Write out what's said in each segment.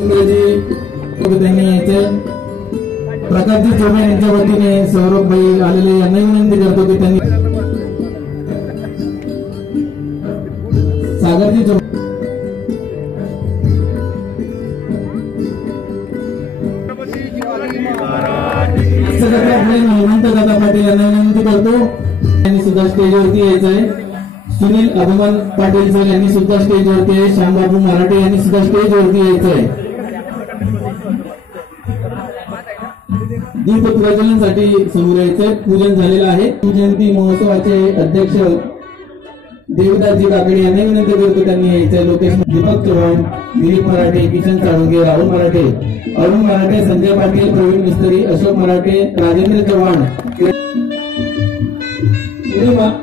त्यांनी यायचे प्रकारची चोमे यांच्या वतीने सौरभ भाई आलेले यांना विनंती करतो की त्यांनी सागरची चोमे हेमंत दादा पाटील यांना विनंती करतो यांनी सुद्धा स्टेजवरती यायचं आहे। सुनील अभिमान पाटील सर यांनी सुद्धा स्टेजवरती आहे। श्यामबाबू मराठे यांनी सुद्धा स्टेजवरती यायचं आहे। दीप प्रज्वलनासाठी समोर यायचंय। पूजन झालेलं आहे। जयंती महोत्सवाचे अध्यक्ष देवदासजी काकडे यांना विनंती करतो त्यांनी यायचंय। लोकेश दीपक चव्हाण, दिलीप मराठे, किशन साळुंगे, राहुल मराठे, अरुण मराठे, संजय पाटील, प्रवीण मिस्त्री, अशोक मराठे, राजेंद्र चव्हाण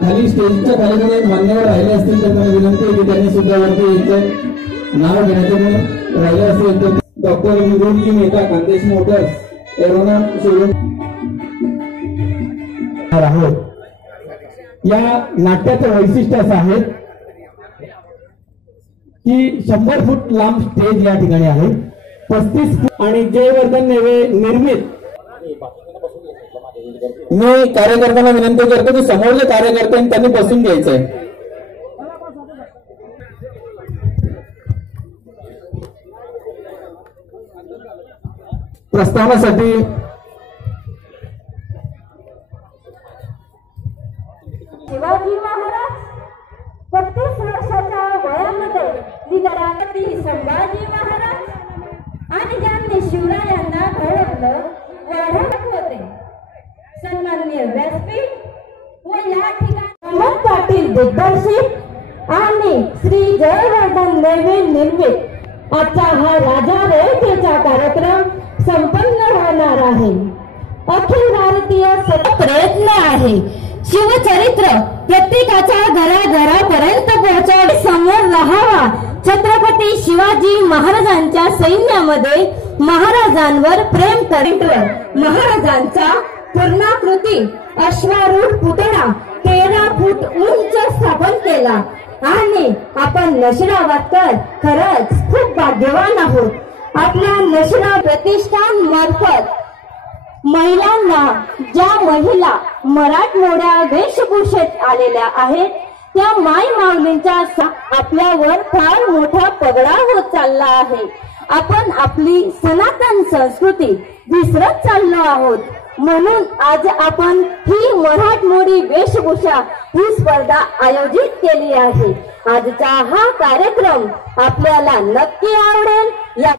खाली स्टेजच्या खाली मान्यवर राहिले असतील तर त्यांना विनंती आहे की त्यांनी सुद्धा वरती यायचं नाव घेण्याचं म्हणून राहिले असेल तर डॉक्टर निगुणजी मेहता, खानदेश मोटर्स, एरोना शोरूम आहोत। या नाट्याचं वैशिष्ट्य असं आहे की 100 फूट लांब स्टेज या ठिकाणी आहे। 35 फूट आणि जयवर्धन नेवे निर्मित। मी कार्यकर्त्यांना विनंती करतो की समोरचे कार्यकर्ते त्यांनी बसून घ्यायचंय। प्रस्थानासाठी शिवाजी महाराज 35 वर्षाच्या वयामध्ये निधरापती संभाजी महाराज आणि ज्यांनी शिवरायांना घडवलं वाढवत होते सन्माननीय व्यासपीठ व या ठिकाणी हेमंत पाटील दिग्दर्शित आणि श्री जयवर्धन नेवे निर्मित आजचा हा राजा रयतेचा कार्यक्रम संपन्न होणार आहे। अखिल भारतीय प्रयत्न आहे शिवचरित्र प्रत्येकाच्या घराघरापर्यंत पोहोचवणे समोर राहावा। छत्रपती शिवाजी महाराजांच्या सैन्यामध्ये महाराजांवर प्रेम करीत महाराजांचा पूर्णाकृती अश्वारूढ पुतळा 13 फूट उंच स्थापन केला आणि आपण नशिराबादकर खरंच खूप भाग्यवान आहोत। आपल्या नशिरा प्रतिष्ठान मार्फत महिलांना ज्या महिला मराठमोळ्या वेशभूषेत आलेल्या आहेत त्या माय माऊलींचा आपल्यावर फार मोठा पगडा होत चालला आहे। आपण आपली सनातन संस्कृती विसरत चाललो आहोत। म्हणून आज आपण ही मराठमोळी वेशभूषा ही स्पर्धा आयोजित केली आहे। आजचा हा कार्यक्रम आपल्याला नक्की आवडेल।